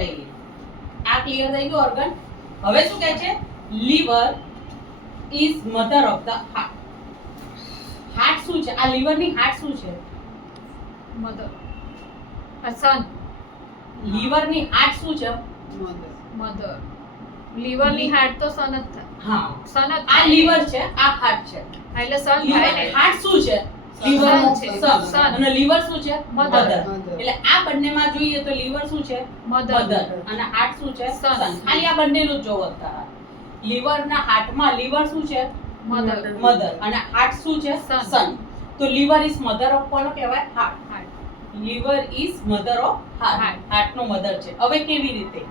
લઈએ. આ ક્લિયર થઈ ગયું ઓર્ગન. હવે શું કહે છે? Liver is mother of the heart. Heart શું છે? આ લીવરની હાર્ટ શું છે? મધર સન. લીવરની હાર્ટ શું છે? મધર. લીવરની હાર્ટ તો સન જ થાય. હા, સન જ આ થાય. લીવર છે, આ હાર્ટ છે. એટલે સન થાય ને. હાર્ટ શું છે? લીવર છે. સન. સન. અને લીવર શું છે? Mother. મધર. એટલે આ બંનેમાં જોઈએ તો લીવર શું છે? મધર. મધર. અને હાર્ટ શું છે? Son. સન. ખાલી આ બંનેનું જ જોવો હતા. લીવરના હાર્ટમાં લીવર શું છે? મધર. મધર. અને હાર્ટ શું છે? Son. સન. તો લીવર ઇઝ મધર ઓફ કોનો કહેવાય? Heart. Heart. Liver is mother of heart. Heart. હાર્ટનો મધર છે. હવે કેવી રીતે?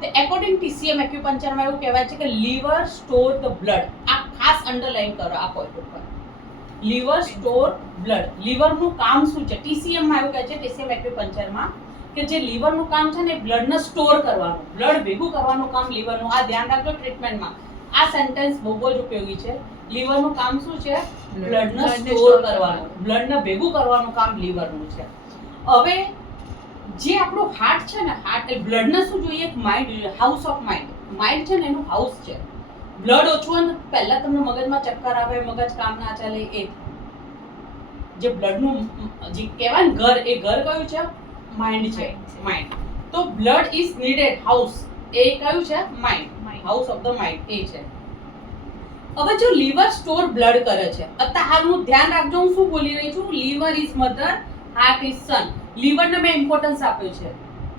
તો એકોર્ડિંગ TCM એક્યુપંક્ચરમાં એવું કહેવાય છે કે લીવર સ્ટોર ધ બ્લડ. આ ખાસ અંડરલાઈન કરો આ પોઈન્ટ ઉપર. Liver store blood. લીવરનું કામ શું છે? TCM માં એવું કહે છે, TCM એક્યુપંક્ચરમાં, કે જે લીવરનું કામ છે ને બ્લડને સ્ટોર કરવાનું, બ્લડ ભેગું કરવાનું કામ લીવરનું. આ ધ્યાન રાખજો ટ્રીટમેન્ટમાં. આ સેન્ટેન્સ બહુ જ ઉપયોગી છે. લીવરનું કામ શું છે? બ્લડને સ્ટોર કરવાનું, બ્લડને ભેગું કરવાનું કામ લીવરનું છે. હવે જે આપણું હાર્ટ છે ને, હાર્ટ એટલે બ્લડને શું જોઈએ? એક માઇન્ડ જોઈએ, હાઉસ ઓફ માઇન્ડ. માઇન્ડ છે ને એનું હાઉસ છે. બ્લડ ઓછું હોય ને પહેલા તમને મગજમાં ચક્કર આવે, મગજ કામ ના ચાલે. એ જે બ્લડનું જે કહેવાય ને ઘર, એ ઘર કયું છે? માઇન્ડ છે. માઇન્ડ. તો બ્લડ ઇઝ નીડેડ હાઉસ. એ કયું છે? Mind. House of the mind એ છે. હવે જો લીવર સ્ટોર બ્લડ કરે છે, અત્યારે હાલનું ધ્યાન રાખજો, હું શું બોલી રહી છું? Liver is mother, heart is son. લીવરને મેં ઇમ્પોર્ટન્સ આપ્યું છે.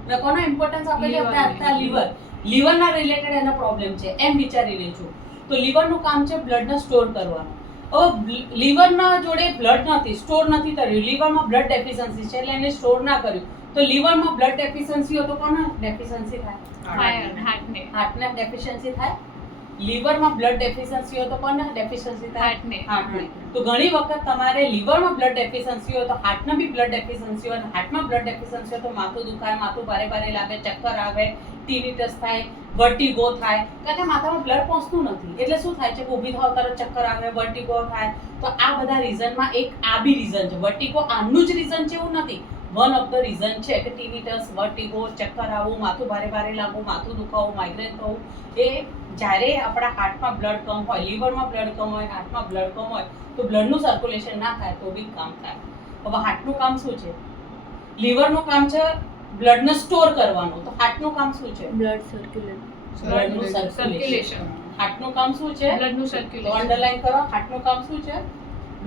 મેં કોનો ઇમ્પોર્ટન્સ આપ્યો છે? અત્યારે લીવર. લીવરના રિલેટેડ એનો પ્રોબ્લેમ છે એમ વિચારી રહી છું. તો લીવરનું કામ છે બ્લડને સ્ટોર કરવાનું. હવે લીવરના જોડે બ્લડ નથી, સ્ટોર નથી કર્યું, લીવરમાં બ્લડ ડેફિશિયન્સી છે એટલે એને સ્ટોર ના કર્યું. તો લીવરમાં બ્લડ ડેફિશિયન્સી હોય તો કોને ડેફિશિયન્સી થાય? હાર્ટને. હાર્ટને ડેફિશિયન્સી થાય. લીવરમાં બ્લડ ડેફિશિયન્સી હોય તો કોને ડેફિશિયન્સી થાય? હાર્ટને. હાર્ટને. તો ઘણી વખત તમારે લીવરમાં બ્લડ ડેફિશિયન્સી હોય તો હાર્ટમાં બી બ્લડ ડેફિશિયન્સી હોય, હાર્ટમાં બ્લડ ડેફિશિયન્સી હોય તો માથું દુખાય, માથું ભારે ભારે લાગે, ચક્કર આવે, ટીનિટસ થાય, વર્ટિગો થાય. કારણ કે માથામાં બ્લડ પહોંચતું નથી એટલે શું થાય છે? ઊભી થાવ તરત ચક્કર આવે, વર્ટિગો થાય. તો આ બધા રીઝનમાં એક આ બી રીઝન છે. વર્ટિગો આનું જ રીઝન છે એવું નથી, વન ઓફ ધ રીઝન છે કે ટીનિટસ, વર્ટિગો, ચક્કર આવવું, માથું ભારે ભારે લાગવું, માથું દુખાવું, માઇગ્રેન થવું. એ જ્યારે આપણા હાર્ટમાં બ્લડ કમ હોય, લીવરમાં બ્લડ કમ હોય, હાર્ટમાં બ્લડ કમ હોય તો બ્લડનું સર્ક્યુલેશન ના થાય તો બી કામ થાય. હવે હાર્ટનું કામ શું છે? લીવરનું કામ છે બ્લડને સ્ટોર કરવાનું. તો હાર્ટનું કામ શું છે? Blood circulate. બ્લડનું સર્ક્યુલેશન. હાર્ટનું કામ શું છે? બ્લડનું તો સર્ક્યુલેશન. અંડરલાઈન કરો. હાર્ટનું કામ શું છે?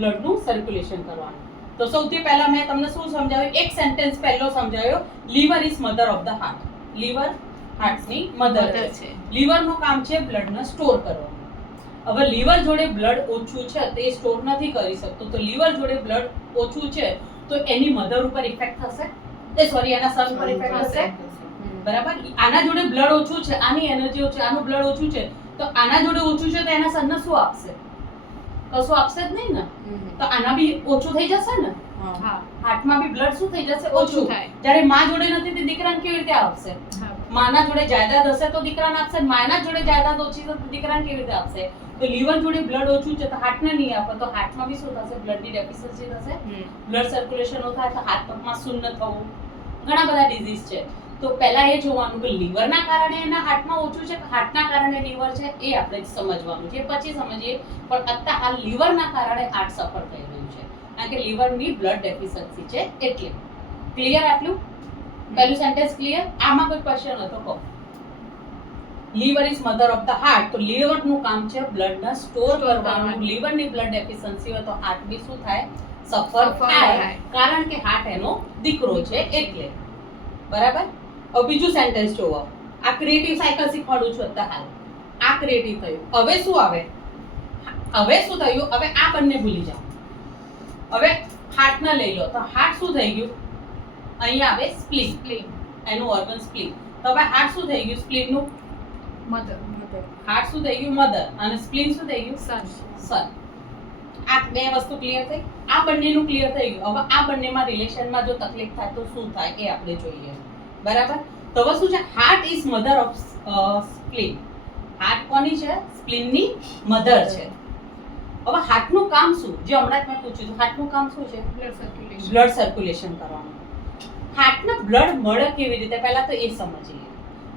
બ્લડનું સર્ક્યુલેશન કરવાનું. તો સૌથી પહેલા મેં તમને શું સમજાવ્યું? એક સેન્ટેન્સ પહેલો સમજાવ્યો, liver is mother of the heart. Liver હાર્ટની મધર છે. લીવરનું કામ છે બ્લડને સ્ટોર કરવાનું. હવે લીવર જોડે બ્લડ ઓછું છે તે સ્ટોર નથી કરી શકતું, તો લીવર જોડે બ્લડ ઓછું છે તો એની મધર ઉપર ઇફેક્ટ થશે, એના સન પર ઇફેક્ટ થશે. બરાબર? આના જોડે બ્લડ ઓછું છે, આની એનર્જી ઓછી, આનું બ્લડ ઓછું છે, તો આના જોડે ઓછું છે તો એના સનને શું આપશે? કશું આપશે જ નહીં ને. તો આના બી ઓછું થઈ જશે ને. હા. હાર્ટમાં બી બ્લડ શું થઈ જશે? ઓછું ઓછું. થાય. જ્યારે માં જોડે નથી તે દીકરાને કેવી રીતે આપશે? હા. માના જોડે જાયદાદ હશે તો દીકરાને આપશે, માના જોડે જાયદાદ ઓછી તો દીકરાને કેવી રીતે આપશે? તો લીવર જોડે બ્લડ ઓછું છે તો હાર્ટને નહીં આપે તો હાર્ટમાં બી શું થશે? બ્લડની ડેફિશિયન્સી થશે, બ્લડ સર્ક્યુલેશન ઓછું થાય તો હાર્ટ પંપમાં શૂન્ય થવું, ઘણા બધા ડિઝીઝ છે. તો પહેલા એ જોવાનું કે લીવરના કારણે એના હાર્ટમાં ઓછું છે કે હાર્ટના કારણે લીવર છે, એ આપણે સમજવાનું છે. પછી સમજીએ. પણ અત્યારે હાલ લીવરના કારણે હાર્ટ સફર થઈ રહ્યું છે કારણ કે લીવરની બ્લડ ડેફિશિયન્સી છે એટલે. ક્લિયર આટલું? પહેલું સેન્ટેન્સ ક્લિયર? આમાં કોઈ ક્વેશ્ચન હતો કહો. Liver is mother of the heart. તો લીવરનું કામ છે બ્લડને સ્ટોર કરવાનું. લીવરની બ્લડ ડેફિશિયન્સી હોય તો હાર્ટ બી શું થાય? સફર થાય, કારણ કે હાર્ટ એનો દીકરો છે એટલે. બરાબર? હવે બીજું સેન્ટેન્સ જોવો. આ ક્રિએટિવ સાયકલ શીખવાડું છું અત્યારે હાલ. આ ક્રિએટિવ થયું. હવે શું આવે? હવે શું થયું? હવે આ બંને ભૂલી જાઓ. હવે હાર્ટને લઈ લો તો હાર્ટ શું થઈ ગયું? અહીંયા આવે સ્પ્લીન. એનું ઓર્ગન સ્પ્લીન. તો હવે હાર્ટ શું થઈ ગયું? સ્પ્લીનનું મધર. હાર્ટ શું થઈ ગયું? મધર. અને સ્પ્લીન શું થઈ ગયું? સન. સન. આ બે વસ્તુ ક્લિયર થઈ. આ બંનેનું ક્લિયર થઈ ગયું. હવે આ બંનેમાં રિલેશનમાં જો તકલીફ થાય તો શું થાય એ આપણે જોઈએ. બરાબર? તો હવે શું છે? Heart is mother of spleen. Heart કોની છે? સ્પ્લીનની મધર છે. હવે હાર્ટનું કામ શું? જે હમણાં જ મેં પૂછ્યું હતું, હાર્ટનું કામ શું છે? Blood circulation. બ્લડ સર્ક્યુલેશન કરવાનું. હાર્ટને બ્લડ મળે કેવી રીતે? પહેલા તો એ સમજીએ.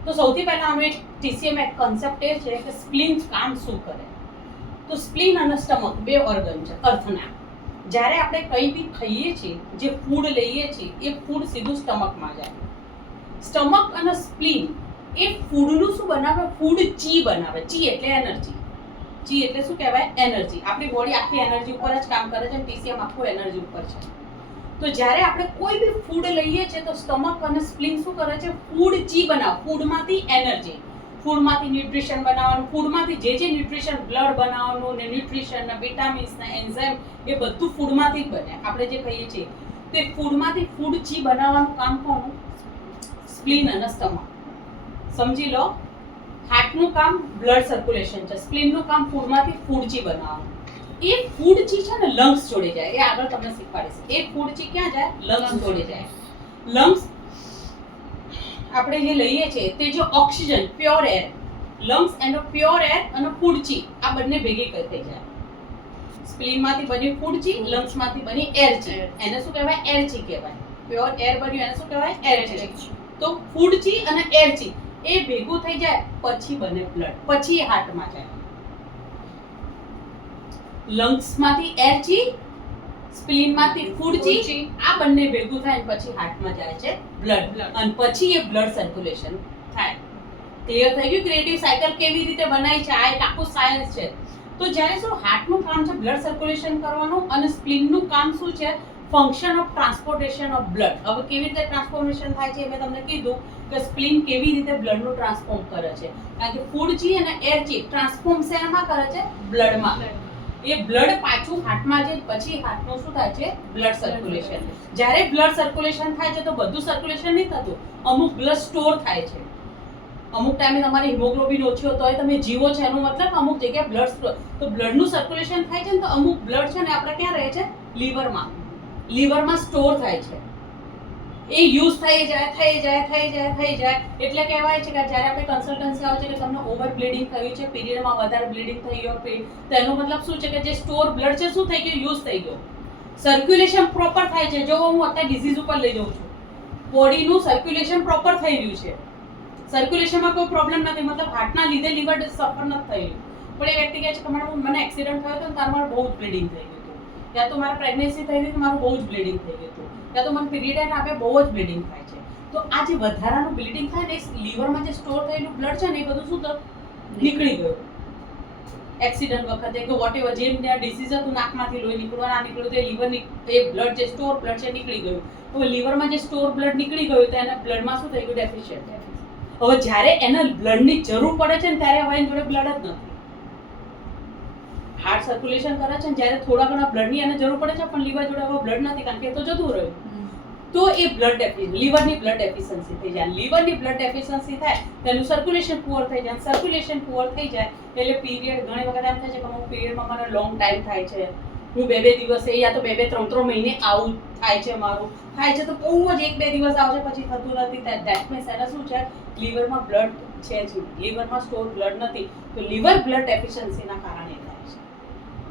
તો સૌથી પહેલા અમે TCM એક કન્સેપ્ટ એ છે કે સ્પ્લીન કામ શું કરે. તો સ્પ્લીન અને સ્ટમક બે ઓર્ગન છે અર્થના. જ્યારે આપણે કંઈ બી ખાઈએ છીએ, જે ફૂડ લઈએ છીએ, એ ફૂડ સીધું સ્ટમકમાં જાય. સ્ટમક અને સ્પ્લીન એ ફૂડનું શું બનાવે? ફૂડ ચી બનાવે. ચી એટલે એનર્જી. ચી એટલે શું કહેવાય? એનર્જી. આપણી બોડી આખી એનર્જી ઉપર જ કામ કરે છે અને TCM આખું એનર્જી ઉપર છે. તો જ્યારે આપણે કોઈ બી ફૂડ લઈએ છીએ તો સ્ટમક અને સ્પ્લીન શું કરે છે? ફૂડ ચી બનાવે. ફૂડમાંથી એનર્જી, ફૂડમાંથી ન્યુટ્રિશન બનાવવાનું, ફૂડમાંથી જે ન્યુટ્રિશન, બ્લડ બનાવવાનું ને ન્યુટ્રિશન ને વિટામિન્સ ને એન્ઝાઇમ એ બધું ફૂડમાંથી જ બને. આપણે જે કહીએ છીએ તે ફૂડમાંથી ફૂડ ચી બનાવવાનું કામ કોનું? સ્પ્લીન અને સ્ટમક. સમજી લો, હાર્ટનું કામ બ્લડ સર્ક્યુલેશન છે, સ્પ્લીનનું કામ ફૂડમાંથી ફૂડ ચી બનાવવાનું. એ ફૂડ ચી છે ને લંગ્સ જોડે જાય. એ આગળ તમને શીખવાડીશ. એ ફૂડ ચી ક્યાં જાય? લંગ્સ જોડે જાય. લંગ્સ આપણે જે લઈએ છીએ તે જો ઓક્સિજન, પ્યોર એર, લંગ્સ એનો પ્યોર એર અને ફૂડ ચી આ બંને ભેગી થઈ જાય. સ્પ્લીનમાંથી બની ફૂડ ચી, લંગ્સમાંથી બની એર ચી. એને શું કહેવાય? એર ચી કહેવાય. પ્યોર એર બન્યું એને શું કહેવાય? એર ચી. તો ફૂડ ચી અને એર ચી એ ભેગું થઈ જાય પછી બને બ્લડ, પછી એ હાર્ટમાં જાય. લંગ્સમાંથી એર ચી, સ્પ્લીનમાંથી ફૂડ ચી, આ બંને ભેગું થાય અને પછી હાર્ટમાં જાય છે બ્લડ, અને પછી એ બ્લડ સર્ક્યુલેશન થાય. ક્લિયર થઈ ગયું? ક્રિએટિવ સાયકલ કેવી રીતે બનાય છે આ એક આખું સાયન્સ છે. તો જ્યારે શું હાર્ટનું કામ છે બ્લડ સર્ક્યુલેશન કરવાનું અને સ્પ્લીનનું કામ શું છે? Function of transportation of blood. હવે કેવી રીતે ટ્રાન્સફોર્મેશન થાય છે મેં તમને કીધું કે સ્પ્લીન કેવી રીતે બ્લડનું ટ્રાન્સફોર્મ કરે છે. કારણ કે ફૂડ ચી અને એર ચી ટ્રાન્સફોર્મ શેમાં કરે છે? બ્લડમાં. એ બ્લડ પાછું હાર્ટમાં જાય પછી હાર્ટનું શું થાય છે? Blood circulation. જ્યારે બ્લડ સર્ક્યુલેશન થાય છે તો બધું સર્ક્યુલેશન નહીં થતું, અમુક બ્લડ સ્ટોર થાય છે. અમુક ટાઈમે તમારી હિમોગ્લોબિન ઓછી હોય તોય તમે જીવો છો એનો મતલબ અમુક જગ્યાએ બ્લડ સ્ટોર. તો બ્લડનું સર્ક્યુલેશન થાય છે ને તો અમુક બ્લડ છે ને આપણે ક્યાં રહે છે? લીવરમાં. લીવરમાં સ્ટોર થાય છે. એ યુઝ થઈ જાય એટલે કહેવાય છે કે જ્યારે આપણે કન્સલ્ટન્સી આવે છે કે તમને ઓવર બ્લીડિંગ થયું છે, પીરિયડમાં વધારે બ્લીડિંગ થઈ ગયો, તો એનો મતલબ શું છે કે જે સ્ટોર બ્લડ છે શું થઈ ગયું? યુઝ થઈ ગયો. સર્ક્યુલેશન પ્રોપર થાય છે. જો હું અત્યારે ડિઝીઝ ઉપર લઈ જાઉં છું, બોડીનું સર્ક્યુલેશન પ્રોપર થઈ રહ્યું છે, સર્ક્યુલેશનમાં કોઈ પ્રોબ્લેમ નથી, મતલબ હાર્ટના લીધે લીવર સફર નથી થયું. પણ એ વ્યક્તિ કહે છે કે મને એક્સિડન્ટ થયો હતો ને તાર મારે બહુ જ બ્લીડિંગ થઈ ગયું હતું, ત્યાં તો મારે પ્રેગ્નન્સી થઈ ગઈ તો મારું બહુ જ બ્લીડિંગ થઈ ગયું હતું, ત્યાં તો મને પીરિયડ આવે બહુ જ બ્લીડિંગ થાય છે. તો આ જે વધારાનું બ્લીડિંગ થાય ને એ લીવરમાં જે સ્ટોર થયેલું બ્લડ છે ને એ બધું શું નીકળી ગયું એક્સિડન્ટ વખતે કે વોટ એવર જેમ ડિસીઝ હતું, નાકમાંથી લોહી નીકળવા ના નીકળ્યું તો એ લીવરની એ બ્લડ જે સ્ટોર બ્લડ છે નીકળી ગયું. હવે લીવરમાં જે સ્ટોર બ્લડ નીકળી ગયું તો એના બ્લડમાં શું થઈ ગયું? ડેફિશિયન્ટ. હવે જ્યારે એને બ્લડની જરૂર પડે છે ને ત્યારે હવે એની જોડે બ્લડ જ નથી. હાર્ટ સર્ક્યુલેશન કરે છે ને જ્યારે થોડા ઘણા બ્લડની એને જરૂર પડે છે પણ લીવર જોડે હવે બ્લડ નથી કારણ કે એ તો જતું રહ્યું. તો એ બ્લડ લીવરની બ્લડ ડેફિશિયન્સી થઈ જાય. લીવરની બ્લડ ડેફિશિયન્સી થાય તેનું સર્ક્યુલેશન પુઅર થઈ જાય. સર્ક્યુલેશન પુઅર થઈ જાય એટલે પીરિયડ ઘણી વખત એમ થાય છે કે હું પીરિયડમાં મને લોંગ ટાઈમ થાય છે, હું 2-2 દિવસે યા તો 2-3 મહિને આવું થાય છે, મારું થાય છે તો બહુ જ 1-2 દિવસ આવશે પછી થતું નથી. ધેટ મીન્સ એને શું છે? લીવરમાં બ્લડ છે જ નહીં, લીવરમાં સ્ટોર બ્લડ નથી, તો લીવર બ્લડ ડેફિશિયન્સીના કારણે થાય છે.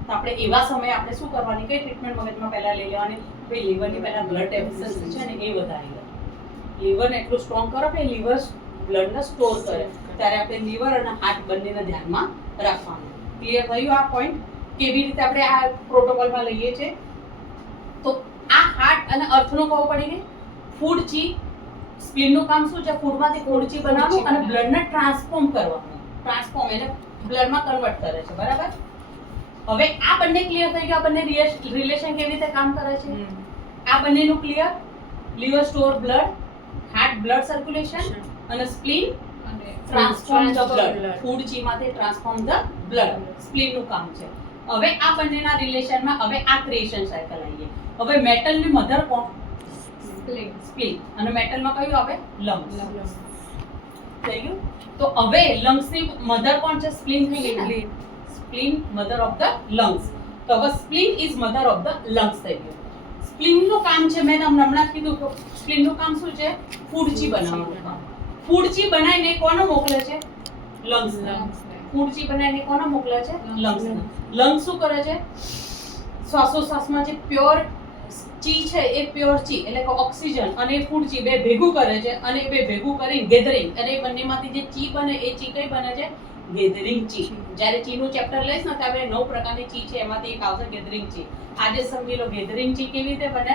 તો આપણે એવા સમયે આપણે શું કરવાની? કઈ ટ્રીટમેન્ટ મગજમાં પહેલા લઈ લેવાની? ભાઈ લીવરની પહેલા બ્લડ ડેફિશિયન્સી છે ને એ વધારી લે. લીવરને એટલું સ્ટ્રોંગ કરો કે લીવર બ્લડને સ્ટોર કરે. ત્યારે આપણે લીવર અને હાર્ટ બંનેને ધ્યાનમાં રાખવાનું. ક્લિયર થયું આ પોઈન્ટ? કેવી રીતે આપણે આ પ્રોટોકોલમાં લઈએ છીએ? તો આ હાર્ટ અને અર્થનો કહો પડી ગઈ. ફૂડ ચી, સ્પ્લીનનું કામ શું છે? ફૂડમાંથી ફૂડ ચી બનાવવાનું અને બ્લડને ટ્રાન્સફોર્મ કરવાનું. ટ્રાન્સફોર્મ એને બ્લડમાં કન્વર્ટ કરે છે. બરાબર? હવે આ બંને ક્લિયર થઈ ગયા. આ બંને રિલેશન કેવી રીતે કામ કરે છે આ બંનેનું clear? Liver store blood, heart blood circulation અને spleen transform the blood. Food ચીમાંથી ટ્રાન્સફોર્મ ધ બ્લડ. સ્પ્લીનનું કામ છે. હવે આ બંનેના રિલેશનમાં હવે આ ક્રિએશન સાયકલ આવીએ. હવે મેટલની મધર કોણ? સ્પ્લીન. અને મેટલમાં કયું આવે? લંગ્સ. થઈ ગયું? તો હવે લંગ્સની મધર કોણ છે? સ્પ્લીન થઈ ગઈ. Spleen mother of the lungs. તો હવે spleen is mother of the lungs થઈ ગયું. સ્પ્લીનનું કામ છે મેં તમને હમણાં કીધું કે સ્પ્લીનનું કામ શું છે? ફૂડચી બનાવવાનું કામ. ફૂડચી બનાવીને કોને મોકલે છે? લંગ્સને. ફૂડચી બનાવીને કોને મોકલે છે? લંગ્સને. લંગ્સ શું કરે છે? શ્વાસોશ્વાસમાં જે પ્યોર ચી છે એ પ્યોર ચી એટલે કે ઓક્સિજન અને ફૂડ ચી બે ભેગું કરે છે અને એ બે ભેગું કરીને ગેધરિંગ અને એ બંનેમાંથી જે ચી બને એ ચી કઈ બને છે ગેધરિંગ ચી. જ્યારે ચીનું ચેપ્ટર લઈશ ને ત્યારે 9 પ્રકારની ચી છે એમાંથી એક આવશે ગેધરિંગ ચી. આજે સમજી લો ગેધરિંગ ચી કેવી રીતે બને.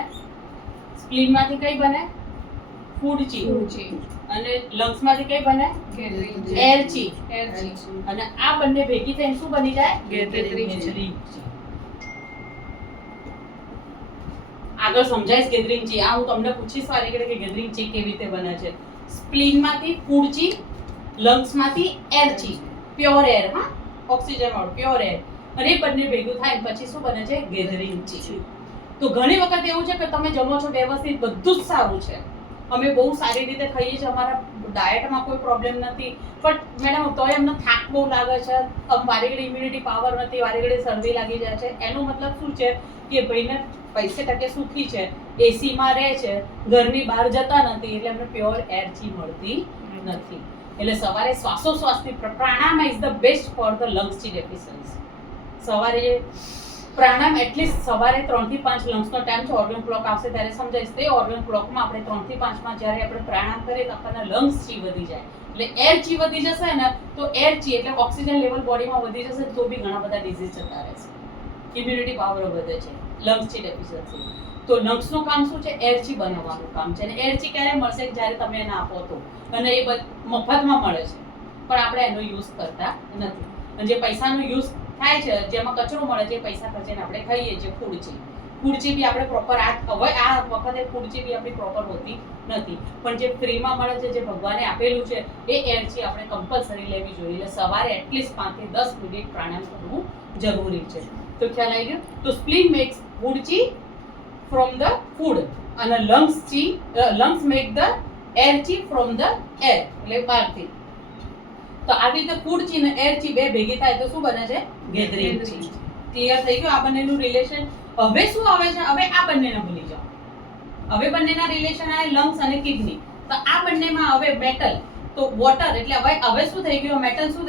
સ્પ્લીનમાંથી કઈ બને ફૂડ ચી અને લંગ્સમાંથી કઈ બને એર ચી અને આ બંને ભેગી થઈને શું બની જાય ગેધરિંગ ચી. આગળ સમજાઈશ ગેધરિંગ ચી. આ હું તમને પૂછીશ વારી ઘડી કે ગેધરિંગ ચી કેવી રીતે બને છે. સ્પ્લીનમાંથી ફૂડ ચી, લંગ્સમાંથી એર ચી, પ્યોર એર, હા ઓક્સિજન વાળું પ્યોર એર અને એ બંને ભેગું થાય ને પછી શું બને છે ગેધરિંગ ચી. તો ઘણી વખત એવું છે કે તમે જમો છો વ્યવસ્થિત બધું જ સારું છે, અમે બહુ સારી રીતે ખાઈએ છીએ, અમારા ડાયટમાં કોઈ પ્રોબ્લેમ નથી, પણ મેડમ તોય અમને થાક બહુ લાગે છે, વારી ઘડી ઇમ્યુનિટી પાવર નથી, વારી ઘડી શરદી લાગી જાય છે. એનો મતલબ શું છે કે ભાઈને પૈસે ટકે સુખી છે, એસીમાં રહે છે, ઘરની બહાર જતા નથી, એટલે અમને પ્યોર એર ચી મળતી નથી. એટલે સવારે શ્વાસોશ્વાસની pranayama is the best for the lungs chi deficiency. સવારે પ્રાણાયામ એટલીસ્ટ સવારે 3 થી 5 લંગ્સનો ટાઈમ છે. ઓર્ગન ક્લોક આવશે ત્યારે સમજાઈશ. તે ઓર્ગન ક્લોકમાં આપણે 3 થી 5 માં જ્યારે આપણે પ્રાણાયામ કરીએ તો આપણને લંગ્સ ચી વધી જાય. એટલે એર ચી વધી જશે ને તો એર ચી એટલે ઓક્સિજન લેવલ બોડીમાં વધી જશે તો બી ઘણા બધા ડિઝીઝ જતા રહેશે. ઇમ્યુનિટી પાવર વધે છે લંગ્સ ચી ડેફિશિયન્સી. તો લંગ્સનું કામ શું છે? એર ચી બનાવવાનું કામ છે. અને એર ચી ક્યારે મળશે? જ્યારે તમે એને આપો તો. અને એ મફતમાં મળે છે પણ આપણે એનો યુઝ કરતા નથી. અને જે પૈસાનો યુઝ થાય છે, જેમાં કચરો મળે છે, પૈસા ખર્ચીને આપણે ખાઈએ છીએ ફૂડચી. ફૂડચી બી આપણે પ્રોપર આ વખતે ફૂડચી બી આપણી પ્રોપર હોતી નથી, પણ જે ફ્રીમાં મળે છે, જે ભગવાને આપેલું છે એ એરચી આપણે કમ્પલસરી લેવી જોઈએ. એટલે સવારે એટલીસ્ટ 5 થી 10 મિનિટ પ્રાણાયામ કરવું જરૂરી છે. તો ખ્યાલ આવી ગયો? તો spleen makes food chi from the food અને lungs make the air chi from the air એટલે બહારથી. તો આવી રીતે ફૂડ ચી ને એર ચી બે ભેગી થાય તો શું બને છે? ગેધરિંગ ચી. ક્લિયર થઈ ગયું આ બંનેનું રિલેશન? હવે શું આવે છે? હવે આ બંનેને ભૂલી જાઓ. હવે બંનેના રિલેશન આવે લંગ્સ અને કિડની. તો આ બંનેમાં હવે મેટલ તો વોટર એટલે હવે શું થઈ ગયું? મેટલ શું